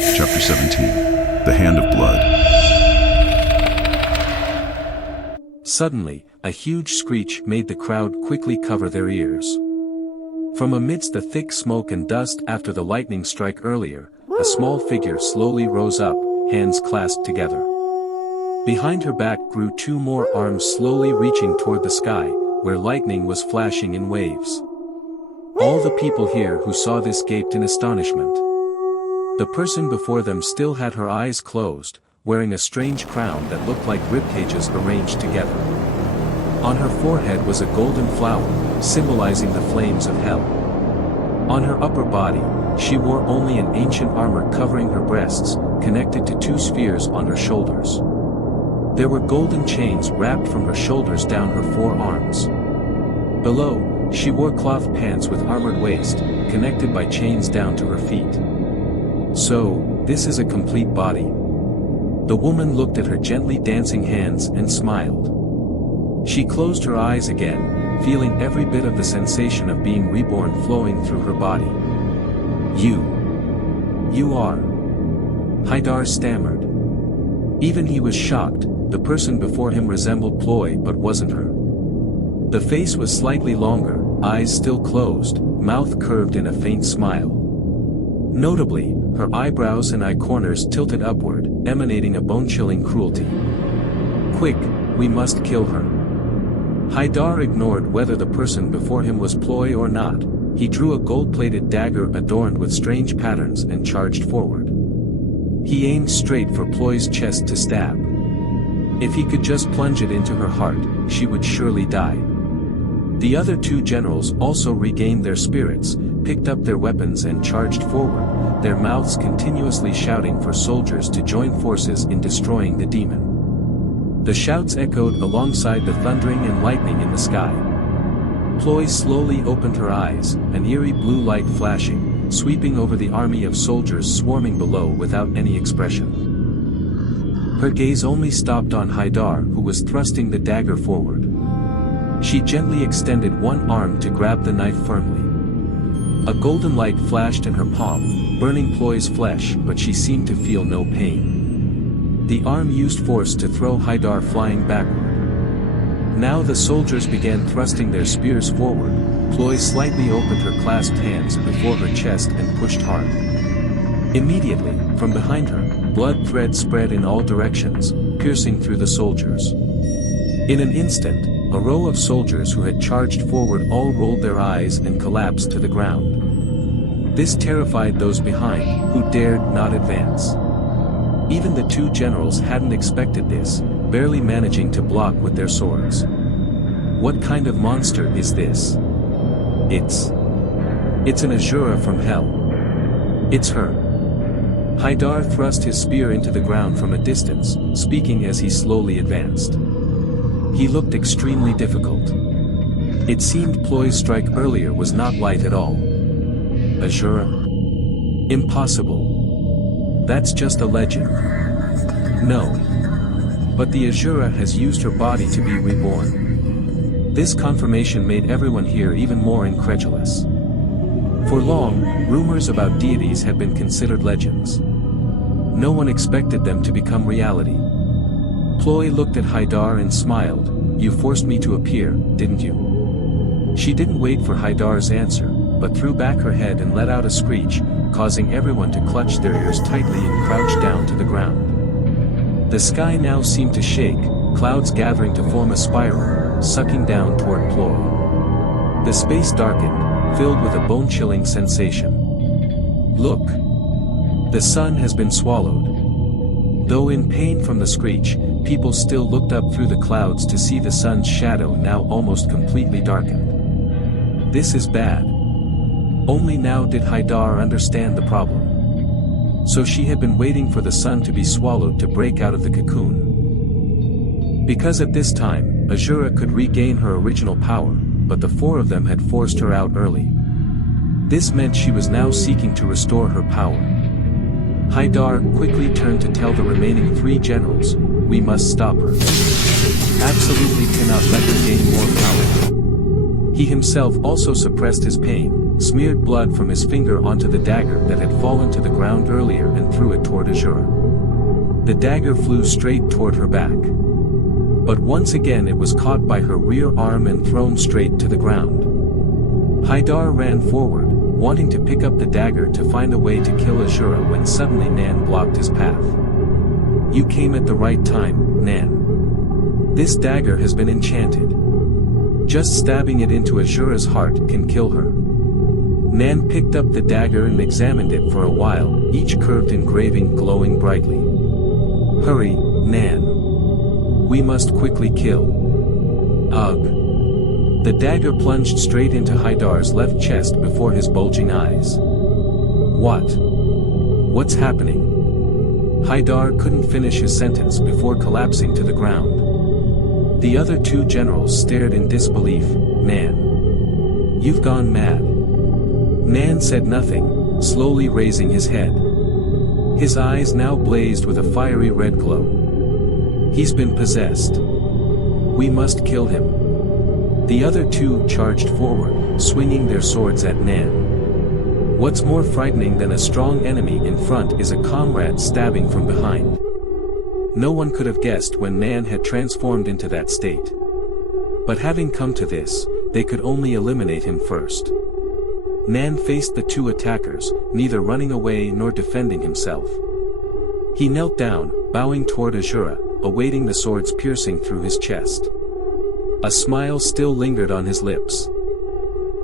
Chapter 17. The Hand of Blood. Suddenly, a huge screech made the crowd quickly cover their ears. From amidst the thick smoke and dust after the lightning strike earlier, a small figure slowly rose up, hands clasped together. Behind her back grew two more arms slowly reaching toward the sky, where lightning was flashing in waves. All the people here who saw this gaped in astonishment. The person before them still had her eyes closed, wearing a strange crown that looked like ribcages arranged together. On her forehead was a golden flower, symbolizing the flames of hell. On her upper body, she wore only an ancient armor covering her breasts, connected to two spheres on her shoulders. There were golden chains wrapped from her shoulders down her forearms. Below, she wore cloth pants with armored waist, connected by chains down to her feet. So, this is a complete body. The woman looked at her gently dancing hands and smiled. She closed her eyes again, feeling every bit of the sensation of being reborn flowing through her body. You are. Haidar stammered. Even he was shocked. The person before him resembled Ploy but wasn't her. The face was slightly longer, eyes still closed, mouth curved in a faint smile. Notably, her eyebrows and eye corners tilted upward, emanating a bone-chilling cruelty. Quick, we must kill her. Haidar ignored whether the person before him was Ploy or not. He drew a gold-plated dagger adorned with strange patterns and charged forward. He aimed straight for Ploy's chest to stab. If he could just plunge it into her heart, she would surely die. The other two generals also regained their spirits, picked up their weapons and charged forward, their mouths continuously shouting for soldiers to join forces in destroying the demon. The shouts echoed alongside the thundering and lightning in the sky. Ploy slowly opened her eyes, an eerie blue light flashing, sweeping over the army of soldiers swarming below without any expression. Her gaze only stopped on Haidar, who was thrusting the dagger forward. She gently extended one arm to grab the knife firmly. A golden light flashed in her palm, burning Ploy's flesh, but she seemed to feel no pain. The arm used force to throw Haidar flying backward. Now the soldiers began thrusting their spears forward. Ploy slightly opened her clasped hands before her chest and pushed hard. Immediately, from behind her, blood threads spread in all directions, piercing through the soldiers. In an instant, a row of soldiers who had charged forward all rolled their eyes and collapsed to the ground. This terrified those behind, who dared not advance. Even the two generals hadn't expected this, barely managing to block with their swords. What kind of monster is this? It's an Azura from hell. It's her. Haidar thrust his spear into the ground from a distance, speaking as he slowly advanced. He looked extremely difficult. It seemed Ploy's strike earlier was not light at all. Azura? Impossible. That's just a legend. No. But the Azura has used her body to be reborn. This confirmation made everyone here even more incredulous. For long, rumors about deities had been considered legends. No one expected them to become reality. Ploy looked at Haidar and smiled. You forced me to appear, didn't you? She didn't wait for Haidar's answer, but threw back her head and let out a screech, causing everyone to clutch their ears tightly and crouch down to the ground. The sky now seemed to shake, clouds gathering to form a spiral, sucking down toward Ploy. The space darkened, filled with a bone-chilling sensation. Look! The sun has been swallowed. Though in pain from the screech, people still looked up through the clouds to see the sun's shadow now almost completely darkened. This is bad. Only now did Haidar understand the problem. So she had been waiting for the sun to be swallowed to break out of the cocoon. Because at this time, Azura could regain her original power, but the four of them had forced her out early. This meant she was now seeking to restore her power. Haidar quickly turned to tell the remaining three generals, we must stop her. Absolutely cannot let her gain more power. He himself also suppressed his pain, smeared blood from his finger onto the dagger that had fallen to the ground earlier and threw it toward Azura. The dagger flew straight toward her back. But once again it was caught by her rear arm and thrown straight to the ground. Haidar ran forward, wanting to pick up the dagger to find a way to kill Azura when suddenly Nan blocked his path. "You came at the right time, Nan. This dagger has been enchanted. Just stabbing it into Azura's heart can kill her." Nan picked up the dagger and examined it for a while, each curved engraving glowing brightly. "Hurry, Nan. We must quickly kill." Ugh. The dagger plunged straight into Haidar's left chest before his bulging eyes. "What? What's happening?" Haidar couldn't finish his sentence before collapsing to the ground. The other two generals stared in disbelief. "Nan. You've gone mad." Nan said nothing, slowly raising his head. His eyes now blazed with a fiery red glow. "He's been possessed. We must kill him." The other two charged forward, swinging their swords at Nan. What's more frightening than a strong enemy in front is a comrade stabbing from behind. No one could have guessed when Nan had transformed into that state. But having come to this, they could only eliminate him first. Nan faced the two attackers, neither running away nor defending himself. He knelt down, bowing toward Azura, awaiting the swords piercing through his chest. A smile still lingered on his lips.